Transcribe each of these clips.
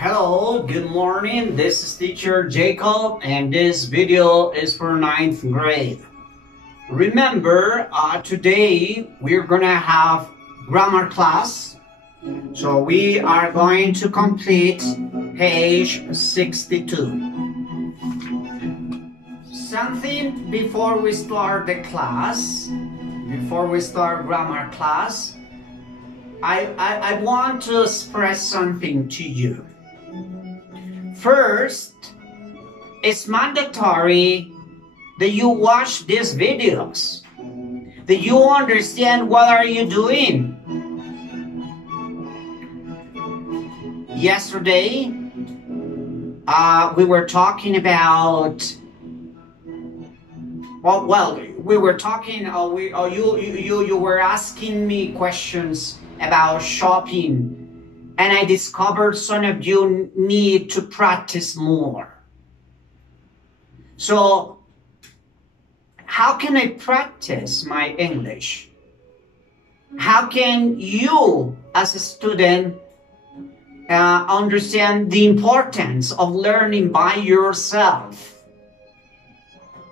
Hello, good morning. This is teacher Jacob and this video is for 9th grade. Remember, today we're gonna have grammar class. So we are going to complete page 62. Something before we start the class, before we start grammar class, I want to express something to you. First, it's mandatory that you watch these videos, that you understand what are you doing. Yesterday, we were talking about, we were talking, you were asking me questions about shopping. And I discovered some of you need to practice more. So, how can I practice my English? How can you, as a student, understand the importance of learning by yourself?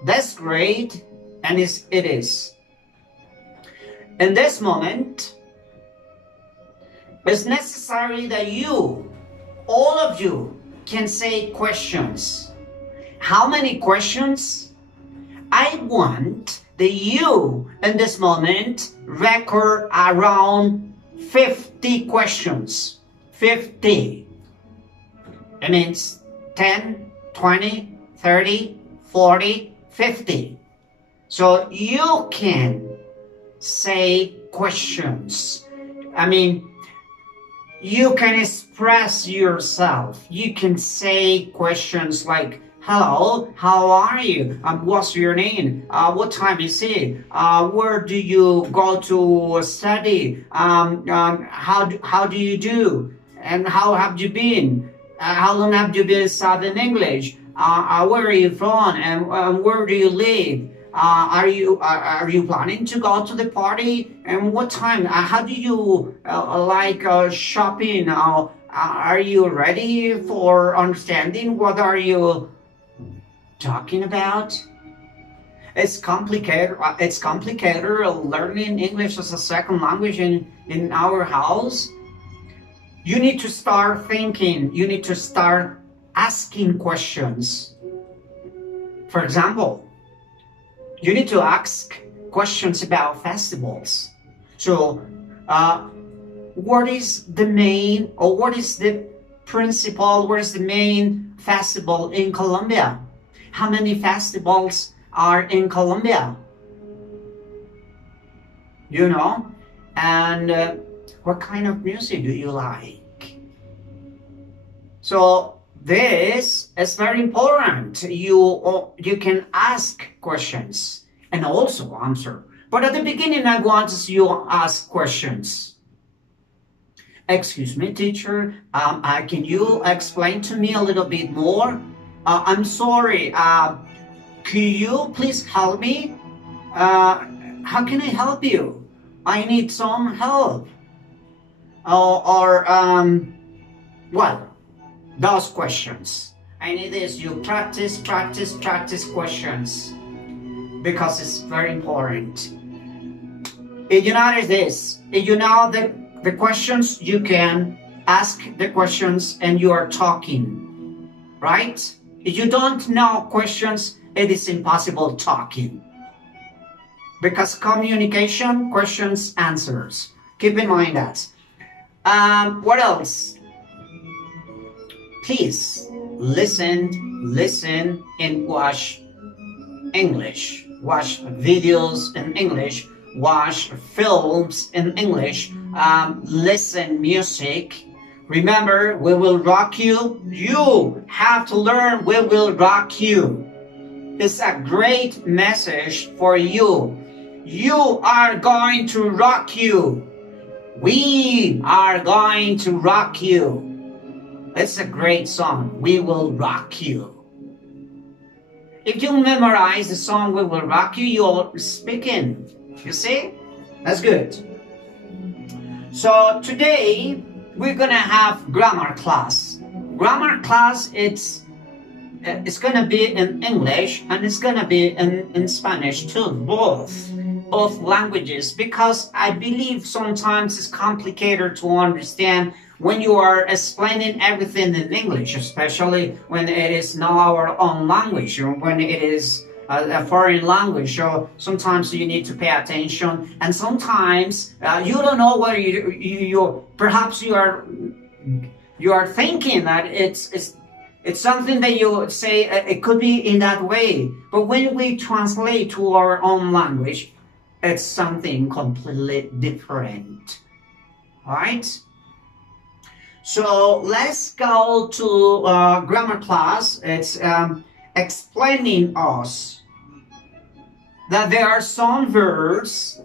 That's great, and it is. In this moment, it's necessary that you, all of you, can say questions. How many questions? I want that you, in this moment, record around 50 questions. 50. It means 10, 20, 30, 40, 50. So you can say questions. You can express yourself. You can say questions like, hello, how are you? What's your name? What time is it? Where do you go to study? How do you do? And how have you been? How long have you been studying English? Where are you from? And where do you live? Are you planning to go to the party? And what time? How do you like shopping? Are you ready for understanding what are you talking about? It's complicated. It's complicated learning English as a second language in our house. You need to start thinking. You need to start asking questions. For example, you need to ask questions about festivals. So, what is the main, or what is the principal, what is the main festival in Colombia? How many festivals are in Colombia? You know? And what kind of music do you like? So, this is very important. You can ask questions and also answer. But at the beginning, I want you to ask questions. Excuse me, teacher. Can you explain to me a little bit more? I'm sorry. Could you please help me? How can I help you? I need some help. Those questions. I need this. You practice questions because it's very important. If you notice this, if you know the questions, you can ask the questions and you are talking, right? If you don't know questions, it is impossible talking. Because communication, questions, answers. Keep in mind that. What else? Please listen and watch English. Watch videos in English. Watch films in English. Listen music. Remember, we will rock you. You have to learn We Will Rock You. It's a great message for you. You are going to rock you. We are going to rock you. It's a great song, We Will Rock You. If you memorize the song We Will Rock You, you're speaking. You see? That's good. So today, we're gonna have grammar class. grammar class, it's gonna be in English and it's gonna be in Spanish too, both languages, because I believe sometimes it's complicated to understand when you are explaining everything in English, especially when it is not our own language, or when it is a foreign language. So sometimes you need to pay attention, and sometimes you don't know where you perhaps you are thinking that it's something that you say it could be in that way, but when we translate to our own language, it's something completely different. All right? So let's go to grammar class. It's explaining us that there are some verbs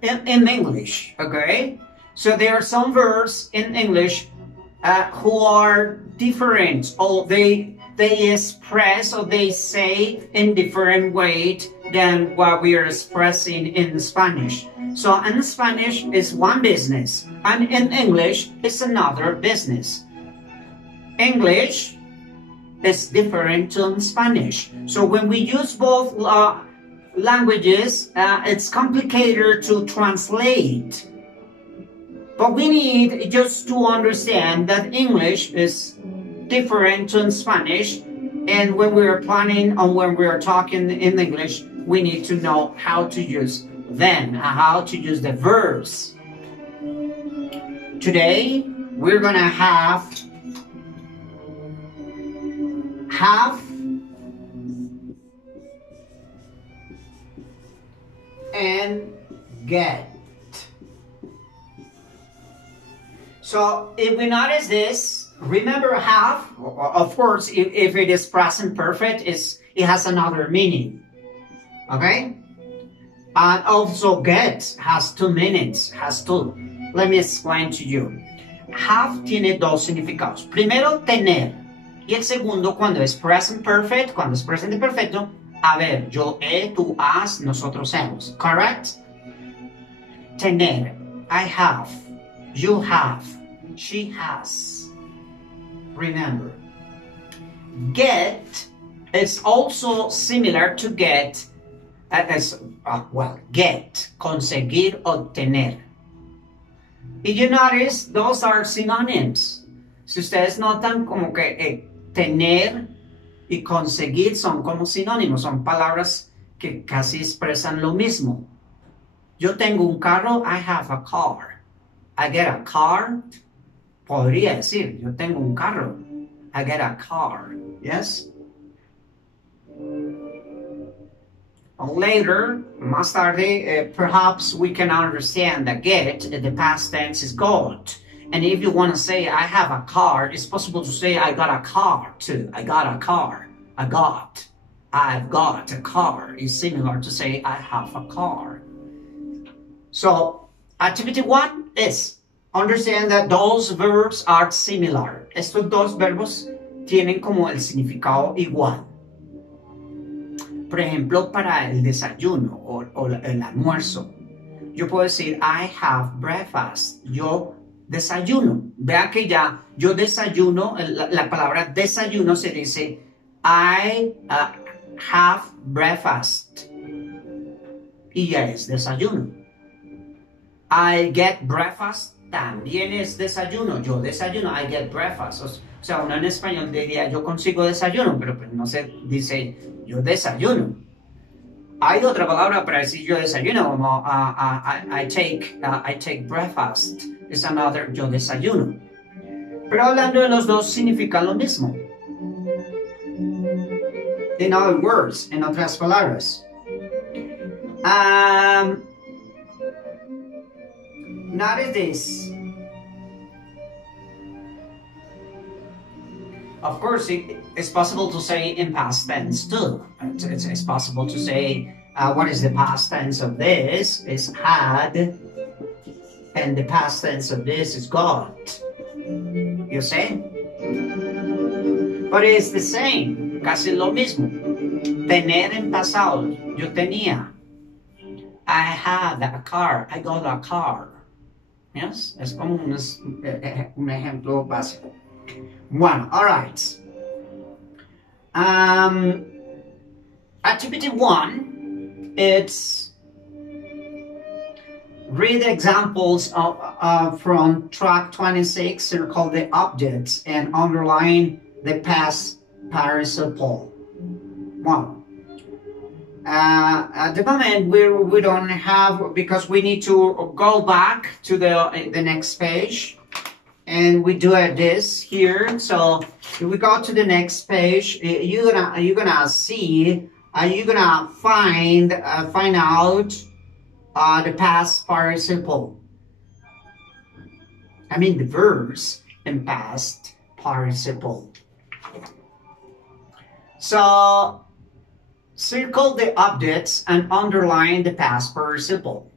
in English, okay? So there are some verbs in English who are different, or they express or they say in different way than what we are expressing in Spanish. So in Spanish is one business, and in English it's another business. English is different to Spanish. So when we use both languages, it's complicated to translate. But we need just to understand that English is different to Spanish, and when we are planning and when we are talking in English, we need to know how to use them, how to use the verbs. Today, we're gonna have and get. So if we notice this, remember have, of course, if it is present perfect, it has another meaning. Okay? And also get has two meanings, has two. Let me explain to you. Have tiene dos significados. Primero, tener. Y el segundo, cuando es present perfect, cuando es presente perfecto, haber, yo he, tú has, nosotros hemos. Correct? Tener. I have. You have. She has. Remember. Get is also similar to get get, conseguir, obtener. Y you notice, those are synonyms. Si ustedes notan como que tener y conseguir son como sinónimos, son palabras que casi expresan lo mismo. Yo tengo un carro, I have a car. I get a car, podría decir, yo tengo un carro. I get a car, yes? Later, más tarde, perhaps we can understand that get, the past tense is got. And if you want to say, I have a car, it's possible to say, I got a car too. I got a car. I've got a car. It's similar to say, I have a car. So, activity 1 is understand that those verbs are similar. Estos dos verbos tienen como el significado igual. Por ejemplo, para el desayuno o el almuerzo, yo puedo decir, I have breakfast. Yo desayuno. Vean que ya yo desayuno, la palabra desayuno se dice, I have breakfast. Y ya es desayuno. I get breakfast. También es desayuno. Yo desayuno. I get breakfast. O sea, uno en español diría, yo consigo desayuno, pero pues no se dice, yo desayuno. Hay otra palabra para decir yo desayuno, como I take breakfast. Es another, yo desayuno. Pero hablando de los dos significa lo mismo. In other words, en otras palabras. Notice this. Of course, it's possible to say in past tense too. It's possible to say, what is the past tense of this? Is had, and the past tense of this is got. You see? But it's the same, casi lo mismo. Tener en pasado, yo tenía. I had a car, I got a car. Yes? Es como un ejemplo básico. One. All right. Activity 1, it's read examples from track 26, circle the objects and underline the past participle. 1. At the moment we don't have, because we need to go back to the next page, and we do this here. So if we go to the next page, you're gonna see, you're gonna find out the past participle. I mean the verbs in past participle. So circle the objects and underline the past participle.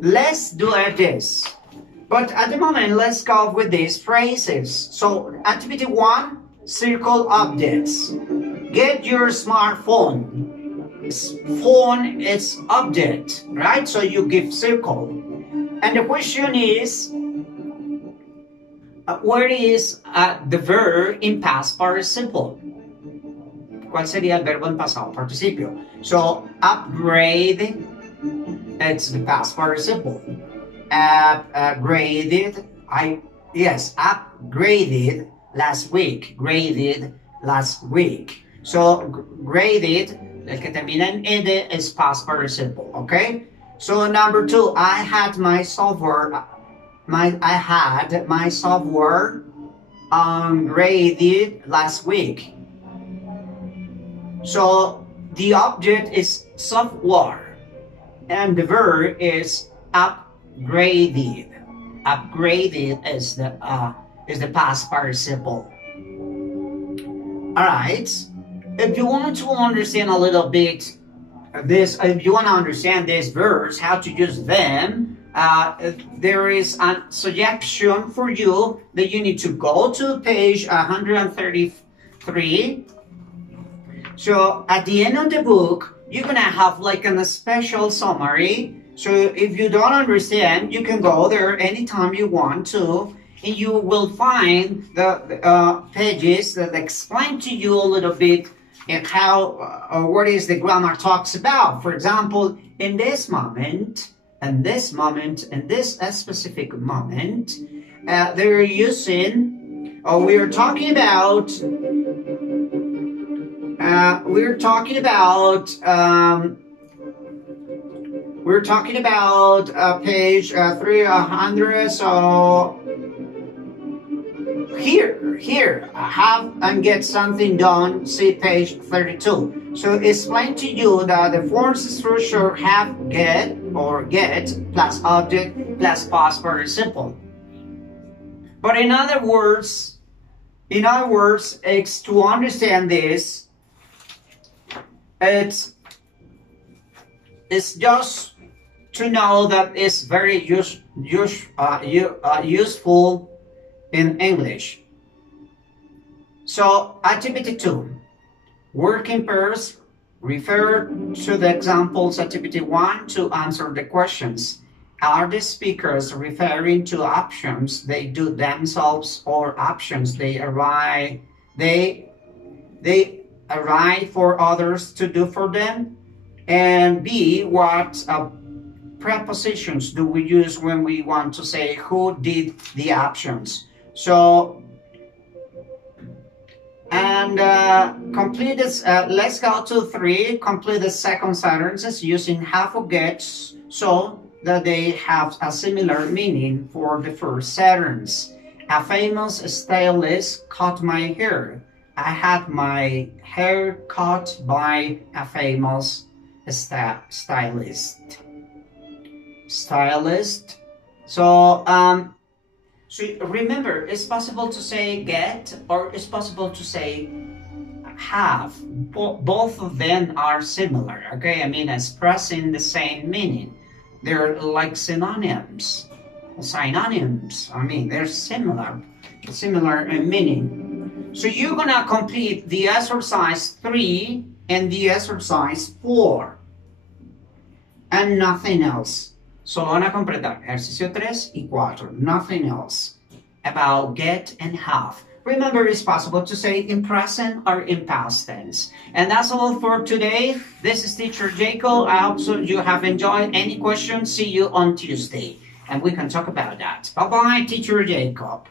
Let's do this. But at the moment, let's go with these phrases. So activity 1, circle objects. Get your smartphone. Phone is object, right? So you give circle. And the question is, where is the verb in past participle? ¿Cuál sería el verbo en pasado participio? So upgrade, it's the past participle. Upgraded last week. Graded last week. So graded, el que termina en ed, is past participle. Okay. So number 2, I had my software. I had my software graded last week. So the object is software, and the verb is upgraded. Upgraded is the past participle. All right. If you want to understand a little bit this, if you want to understand these verbs, how to use them, there is a suggestion for you that you need to go to page 133. So at the end of the book, you're gonna have like a special summary. So if you don't understand, you can go there anytime you want to, and you will find the pages that explain to you a little bit and how what is the grammar talks about. For example, in this moment, and this moment, and this specific moment, they're using, we're talking about page 300. So here, have and get something done, see page 32. So explain to you that the form structure have, get, or get, plus object, plus past participle. But in other words, it's to understand this, it's just to know that it's very useful in English. So activity 2, work in pairs. Refer to the examples activity 1 to answer the questions. Are the speakers referring to options they do themselves or options they arrive for others to do for them? And B, what prepositions do we use when we want to say who did the options? So, and complete this, let's go to 3, complete the second sentences using have or gets so that they have a similar meaning for the first sentence. A famous stylist cut my hair. I had my hair cut by a famous stylist. So, so remember, it's possible to say get or it's possible to say have. Both of them are similar, okay? I mean, expressing the same meaning. They're like synonyms. I mean, they're similar in meaning. So you're gonna complete the exercise 3 and the exercise 4. And nothing else. Solo van a completar ejercicio 3 y 4. Nothing else. about get and have. Remember, it's possible to say in present or in past tense. And that's all for today. This is Teacher Jacob. I hope so you have enjoyed. Any questions? See you on Tuesday, and we can talk about that. Bye-bye, Teacher Jacob.